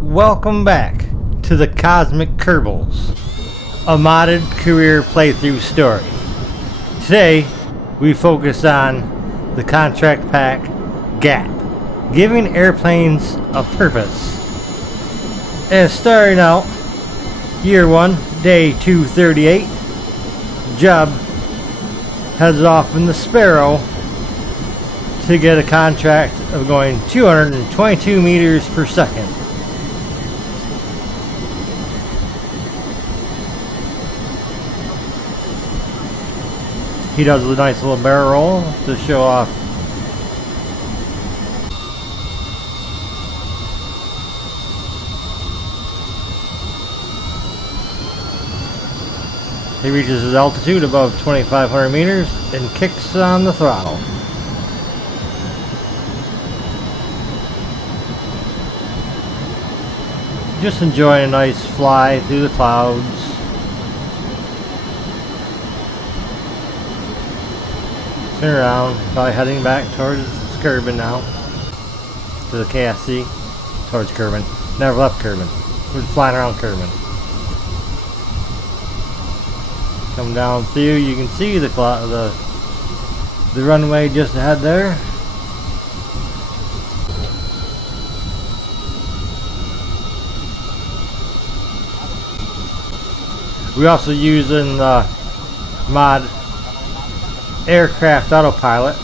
Welcome back to the Cosmic Kerbals, a modded career playthrough story. Today, we focus on the contract pack Gap, giving airplanes a purpose. And starting out, year 1, day 238, Jub heads off in the Sparrow to get a contract of going 222 meters per second. He does a nice little barrel roll to show off. He reaches his altitude above 2,500 meters and kicks on the throttle. Just enjoying a nice fly through the clouds. Turn around, probably heading back towards Kerbal now. To the KSC. Towards Kerbal. Never left Kerbal. We're just flying around Kerbal. Come down through, you can see the runway just ahead there. We also using mod aircraft autopilot,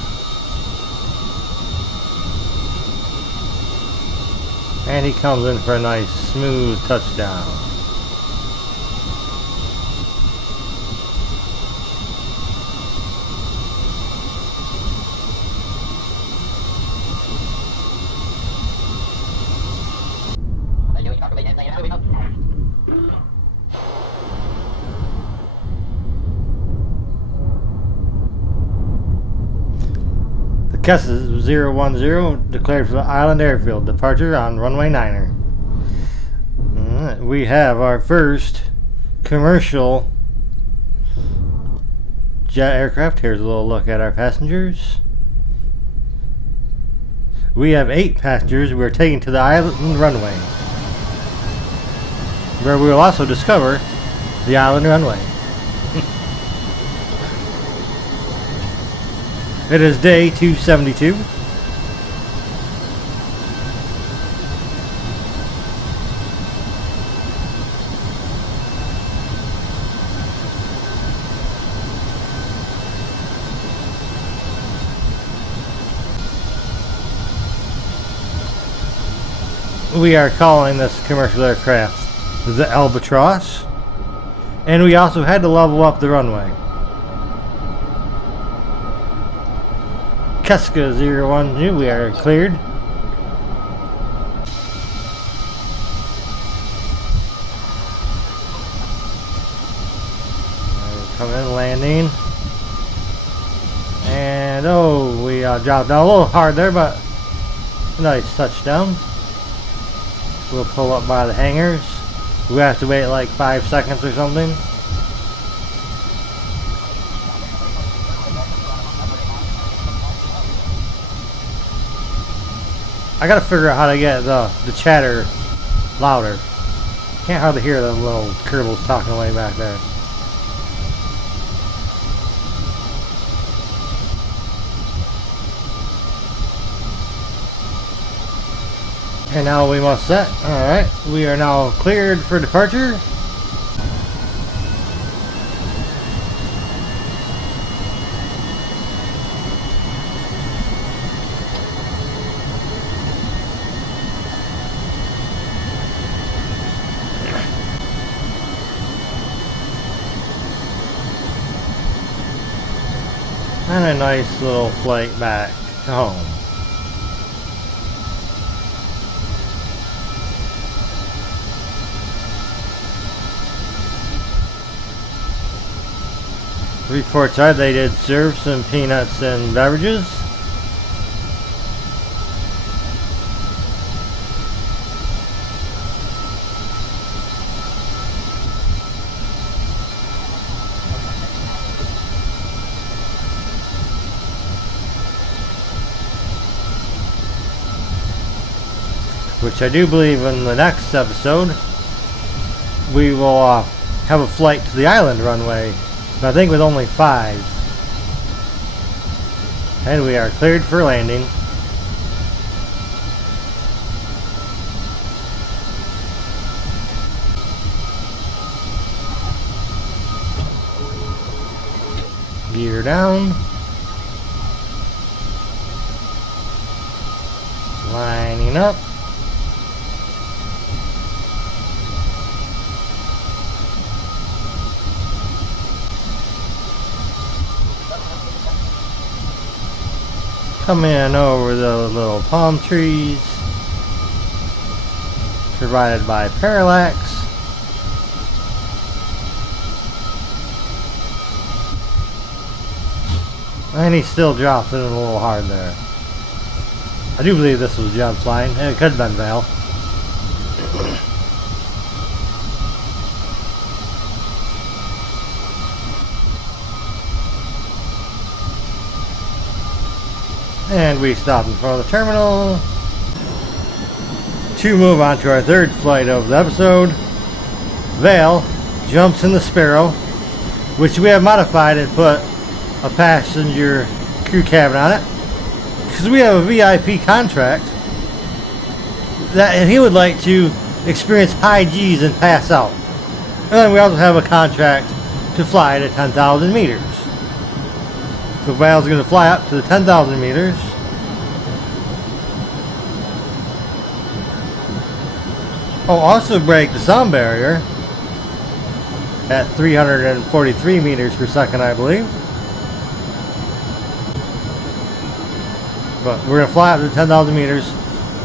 and he comes in for a nice smooth touchdown. Kesses 010 declared for the island airfield. Departure on runway 9er. We have our first commercial jet aircraft. Here's a little look at our passengers. We have 8 passengers we're taking to the island runway, where we will also discover the island runway. It is day 272. We are calling this commercial aircraft the Albatross, and we also had to level up the runway. Keska 012, we are cleared. Come in, landing. And oh, we dropped down a little hard there, but nice touchdown. We'll pull up by the hangars. We have to wait like 5 seconds or something. I gotta figure out how to get the chatter louder. Can't hardly hear the little Kerbals talking away back there. And now we must set. Alright, we are now cleared for departure. And a nice little flight back to home. Reports are they did serve some peanuts and beverages. which I do believe in the next episode we will have a flight to the island runway, but I think with only 5. And we are cleared for landing. Gear down. Lining up. Come in over the little palm trees provided by Parallax. And he still dropped it in a little hard there. I do believe this was jump flying. It could have been Val. And we stop in front of the terminal to move on to our third flight of the episode. Vale jumps in the Sparrow, which we have modified and put a passenger crew cabin on it, because we have a VIP contract that he would like to experience high G's and pass out. And then we also have a contract to fly to 10,000 meters. So Val's going to fly up to the 10,000 meters. Oh, also break the sound barrier at 343 meters per second, I believe. But we're going to fly up to 10,000 meters,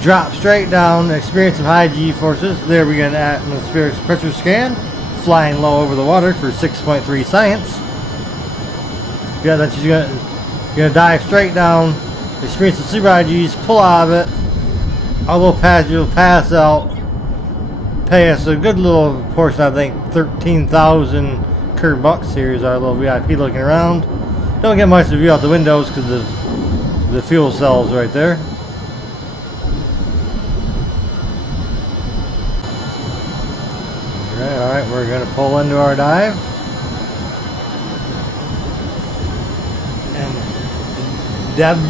drop straight down, experience some high G forces. There we get an atmospheric pressure scan, flying low over the water for 6.3 science. Yeah, then she's gonna dive straight down, experience the super high G's, pull out of it. Our little passenger will pass out, pay us a good little portion, I think 13,000 Kerbucks. Here's our little VIP looking around. Don't get much of a view out the windows because the fuel cell's right there. Alright, we're gonna pull into our dive.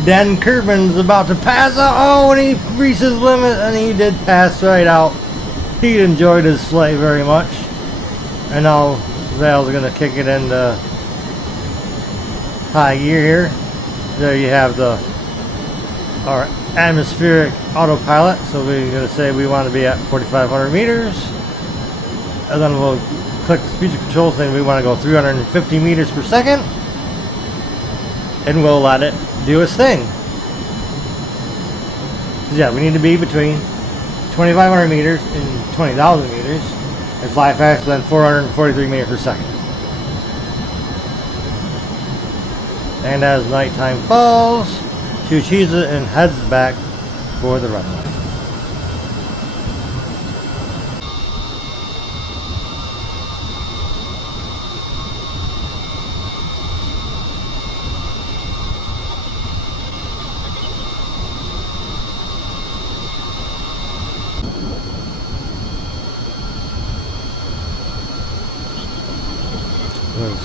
Den Kerbin's about to pass out. Oh, and he reached his limit, and he did pass right out. He enjoyed his flight very much. And now Val's going to kick it into high gear here. There you have our atmospheric autopilot. So we're going to say we want to be at 4,500 meters. And then we'll click the speed control saying we want to go 350 meters per second. And we'll let it do its thing. Yeah, we need to be between 2,500 meters and 20,000 meters and fly faster than 443 meters per second. And as nighttime falls, she achieves it and heads back for the runway.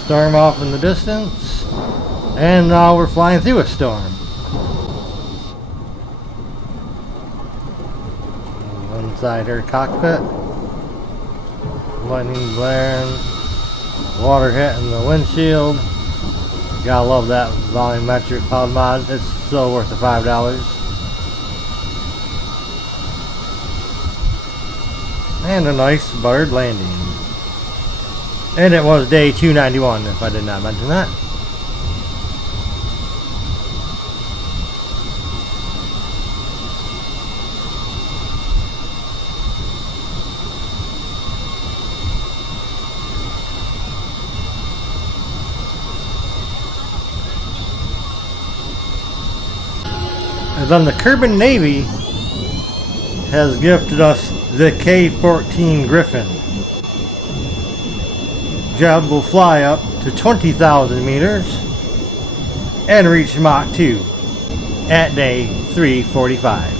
Storm off in the distance, and now we're flying through a storm. Inside her cockpit, lightning blaring, water hitting the windshield. Gotta love that volumetric cloud mod. It's so worth the $5. And a nice bird landing. And it was day 291, if I did not mention that. And then the Kerbal Navy has gifted us the K-14 Griffin. Jeb will fly up to 20,000 meters and reach Mach 2 at day 345.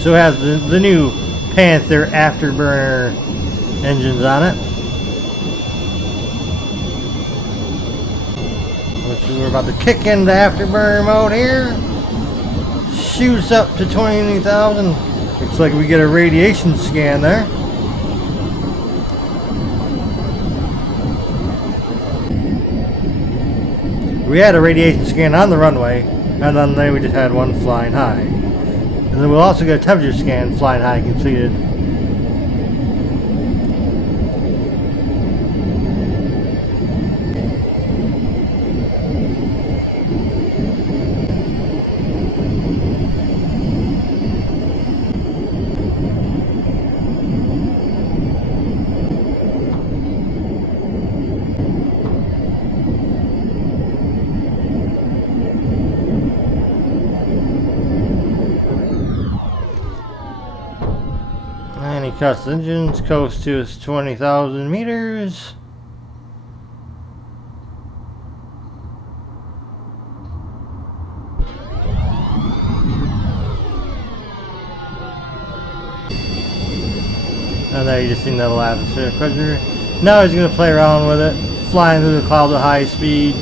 So it has the new Panther afterburner engines on it. Which we're about to kick into afterburner mode here. Shoots up to 20,000. Looks like we get a radiation scan there. We had a radiation scan on the runway, and then we just had one flying high. And then we'll also get a temperature scan flying high completed. And he cuts the engines, coast to his 20,000 meters. And there you just seen that little atmospheric pressure. Now he's going to play around with it, flying through the clouds at high speed.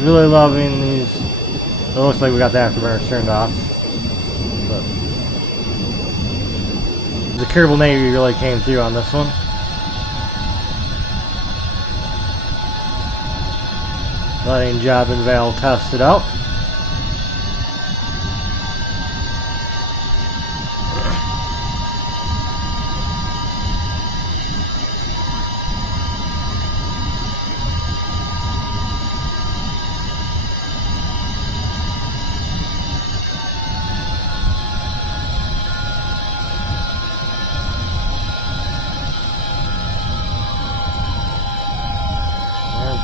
Really loving these. It looks like we got the afterburners turned off. But the Kerbal Navy really came through on this one. Letting Job and Val test it out.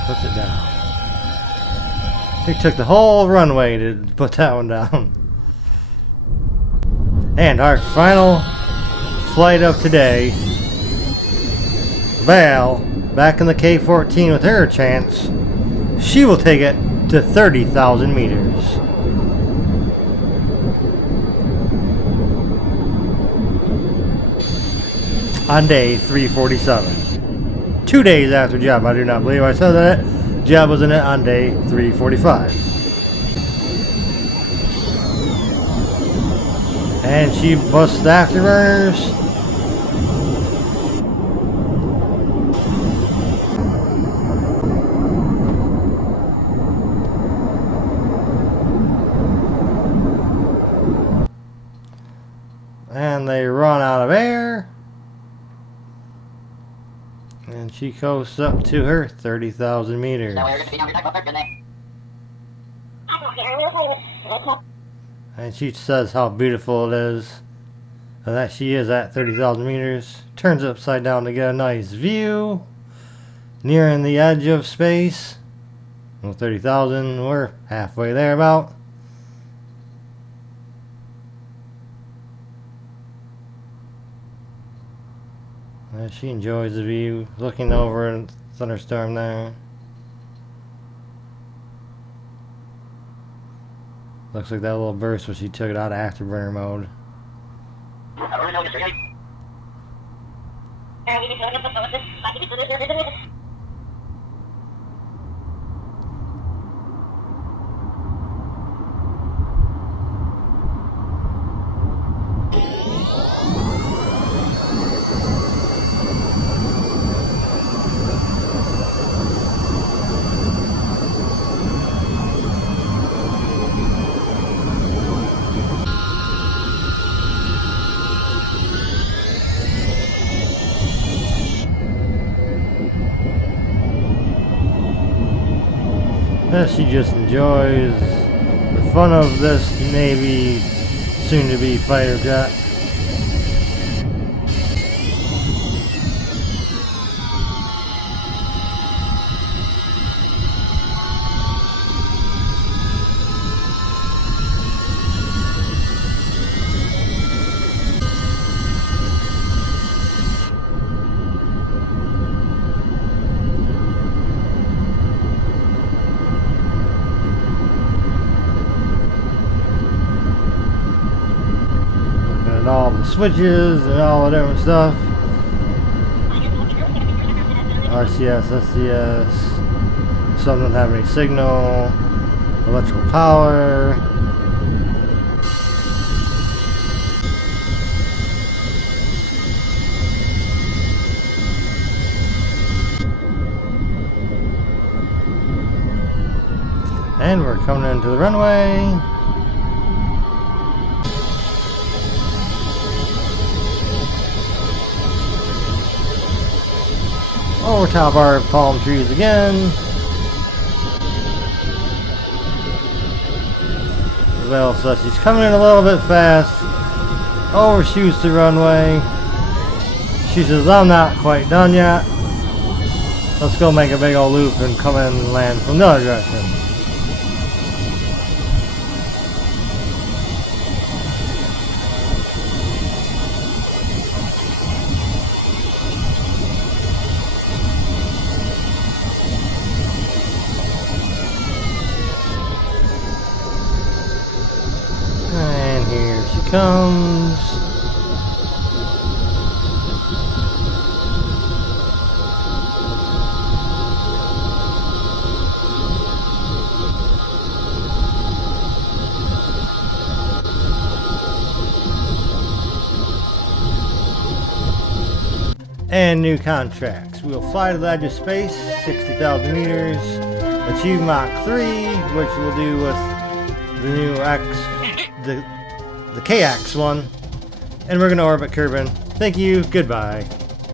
Puts it down. It took the whole runway to put that one down. And our final flight of today. Val, back in the K-14 with her chance. She will take it to 30,000 meters. On day 347. 2 days after Job. I do not believe I said that. Job was in it on day 345. And she busts the afterburners. And they run out of air. And she coasts up to her 30,000 meters. And she says how beautiful it is. And that she is at 30,000 meters. Turns upside down to get a nice view. Nearing the edge of space. Well, 30,000, we're halfway there about. She enjoys the view, looking over a thunderstorm there. Looks like that little burst where she took it out of afterburner mode. She just enjoys the fun of this Navy soon-to-be fighter jet. switches and all the different stuff. RCS, SCS. Some don't have any signal. Electrical power. And we're coming into the runway. Over top our palm trees again. Well, so she's coming in a little bit fast. Overshoots the runway. She says, I'm not quite done yet. Let's go make a big old loop and come in and land from the other direction. And here she comes. And new contracts. We will fly to the edge of space, 60,000 meters, achieve Mach 3, which we'll do with the new the KX one, and we're going to orbit Kerbin. Thank you, goodbye.